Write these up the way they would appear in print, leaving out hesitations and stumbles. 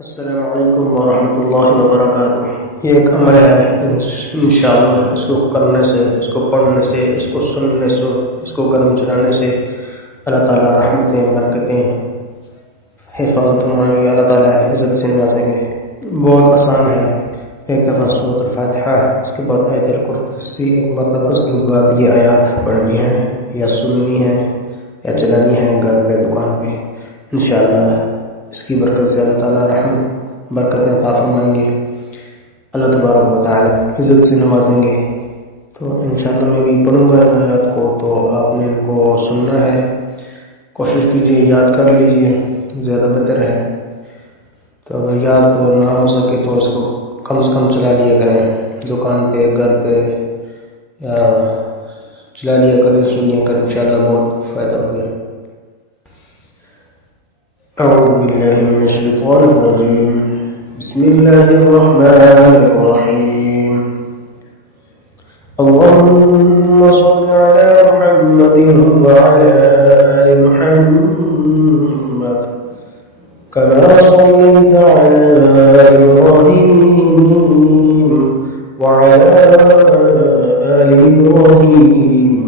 अस्सलामुअलैकुम वरहमतुल्लाहि वबरकातुह। ये एक अमल है, इंशाअल्लाह इसको करने से, इसको पढ़ने से, इसको सुनने से, इसको कदम चलाने से अल्लाह ताला रहमतें बरकतें हिफाजत फरमाएंगे, अल्लाह ताला इज़्ज़त से नवाजेंगे। बहुत आसान है। एक दफ़ा सूरह फातिहा, उसके बाद आयतुल कुर्सी एक मरतबा, उसके बाद ये आयत पढ़नी है या सुननी है या चलानी है घर पे, दुकान पे। इंशाअल्लाह इसकी बरकत से अल्लाह ताला रहमत बरकतें अता फरमाएंगे, अल्लाह तबारक व तआला इज़्ज़त से नवाजेंगे। तो इंशाअल्लाह मैं भी पढ़ूँगा आयत को, तो आपने इनको सुनना है। कोशिश कीजिए याद कर लीजिए, ज़्यादा बेहतर है। तो अगर याद ना हो सके तो इसको कम से कम चला लिया करें, दुकान पे, घर पे, या चला लिया करें, सुन लिया करें, इंशाअल्लाह बहुत फ़ायदा होगा। अऊज़ु बिल्लाहि मिनश शैतानिर रजीम। बिस्मिल्लाहिर रहमानिर रहीम। अल्लाहुम्मा सल्लि अला मुहम्मदिन व अला आलि मुहम्मद कमा सल्लैता अला इब्राहीम व अला आलि इब्राहीम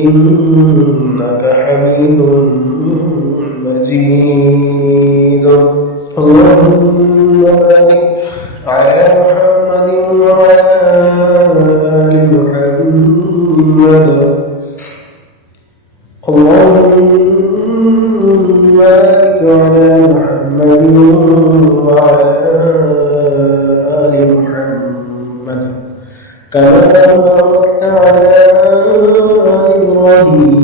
इन्नका हमीदुम मजीद। अल्लाहुम्मा बारिक अला मुहम्मदिन व अला आलि मुहम्मद। अल्लाहुम्मा बारिक अला मुहम्मदिन व अला आलि मुहम्मद कमा बारकता अला इब्राहीम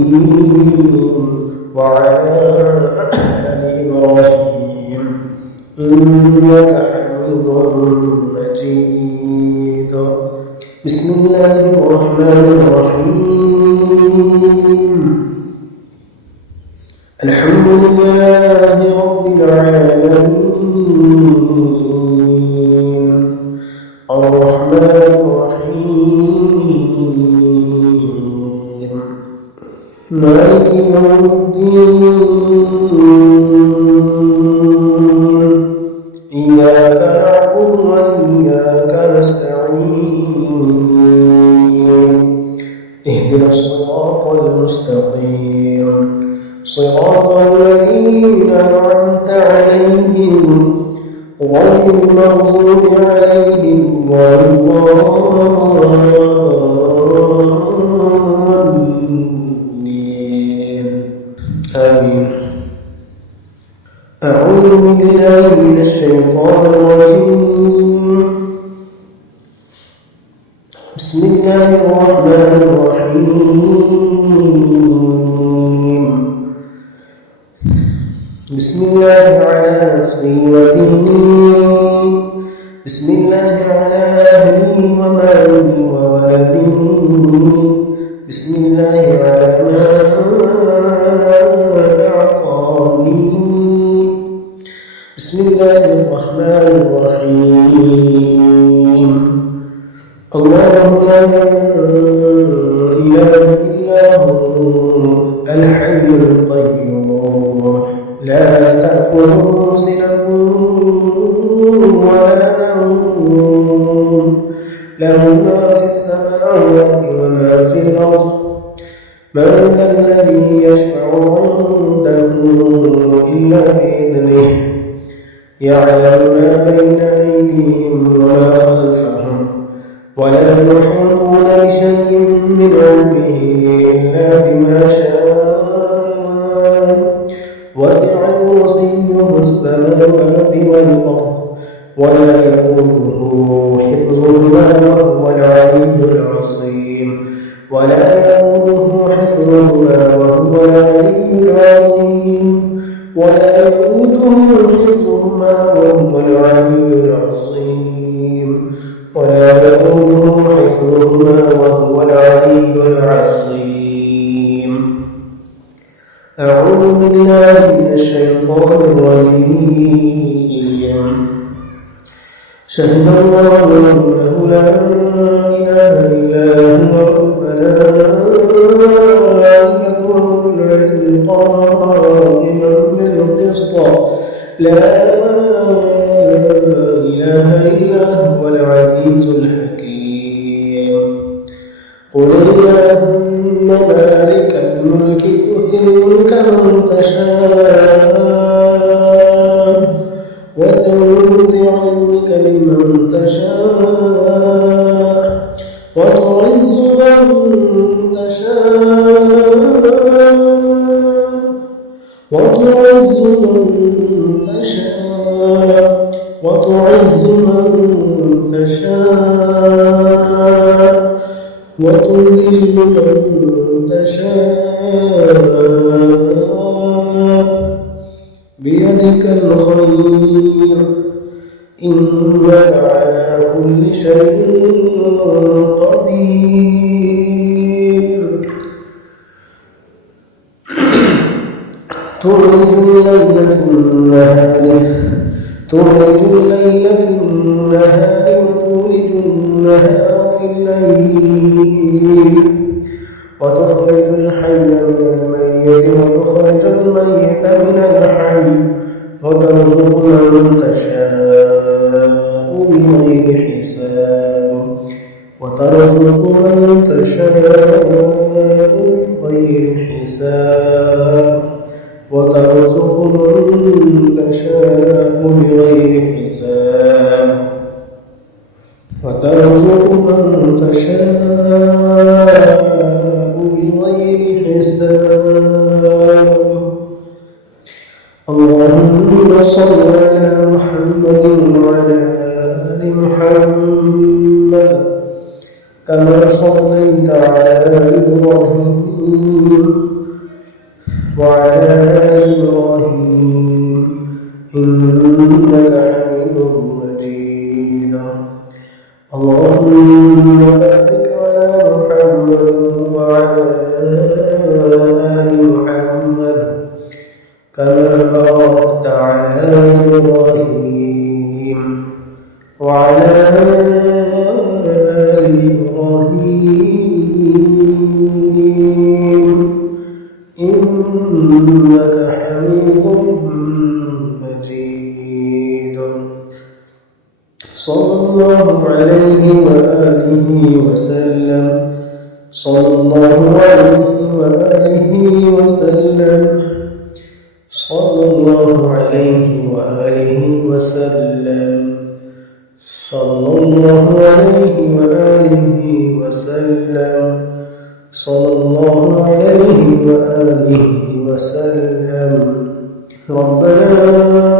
व अला आलि इब्राहीम इन्नका हमीदुम मजीद। बिस्मिल्लाहिर रहमानिर रहीम। अल्हम्दुलिल्लाहि रब्बिल आलमीन अर्रहमानिर रहीम मालिकि यौमिद्दीन इय्याका नअबुदु व इय्याका नस्तईन इहदिनस सिरातल मुस्तक़ीम सिरातल लज़ीना अनअमता अलैहिम गैरिल मग़ज़ूबि अलैहिम वलद्दाल्लीन। आमीन। अऊज़ु बिल्लाहि मिनश शैतानिर रजीम। बिस्मिल्लाहिर रहमानिर रहीम। बिस्मिल्लाहि अला नफ्सी व दीनी बिस्मिल्लाहि अला अहली व माली व वलदी बिस्मिल्लाहि अला मा अअतानी बिस्मिल्लाहिर रहमानिर रहीम। अल्लाहु ला इलाहा इल्ला हु अल हय्युल क़य्यूम ला तअख़ुज़ुहु सिनतुन व ला नौम लहु मा फ़िस समावाति व मा फ़िल अर्ज़ मन ज़ल्लज़ी यशफ़अु इंदहु इल्ला बिइज़निहि यअलमु मा बैन अयदीहिम व मा ख़ल्फ़हुम वला युहीतूना बिशैइन मिन इल्मिहि इल्ला बिमा शाअ वसि'a कुर्सियुहु अस्समावाति वल अर्ज़ वला यऊदुहु हिफ़्ज़ुहुमा वहुवल अलिय्युल अज़ीम। वला यऊदुहु हिफ़्ज़ुहुमा वहुवल अलिय्युल अज़ीम। वला यऊदुहु हिफ़्ज़ुहुमा वहुवल अलिय्युल अज़ीम। वला यऊदुहु हिफ़्ज़ुहुमा वहुवल अलिय्युल अज़ीम। أعوذ بالله من الشيطان الرجيم. شهد الله أنه لا إله إلا هو والملائكة وأولو العلم قائما بالقسط لا وتنزع الملك ممن تشاء وتعز من تشاء وتعز من تشاء وتعز من تشاء وتذل من تشاء بيدك الخير إنك على كل شيء قدير تولج الليل في النهار وتولج النهار في الليل وتخرج الحي من الميت وتخرج الميت من الحي وترزق من تشاء بغير حساب وترزق من تشاء بغير حساب وترزق من تشاء بغير حساب وترزق من تشاء بغير حساب اللهم صل على محمد وعلى آل محمد كما صليت على إبراهيم وعلى آل إبراهيم إنك حميد مجيد اللهم بارك على محمد وعلى آل محمد كما باركت على إبراهيم وعلى آل إبراهيم إنك حميد مجيد صلى الله عليه وآله وسلم صلى الله عليه وآله وسلم صلى الله عليه وآله وسلم صلى الله عليه وآله وسلم صلى الله عليه وآله وسلم ربنا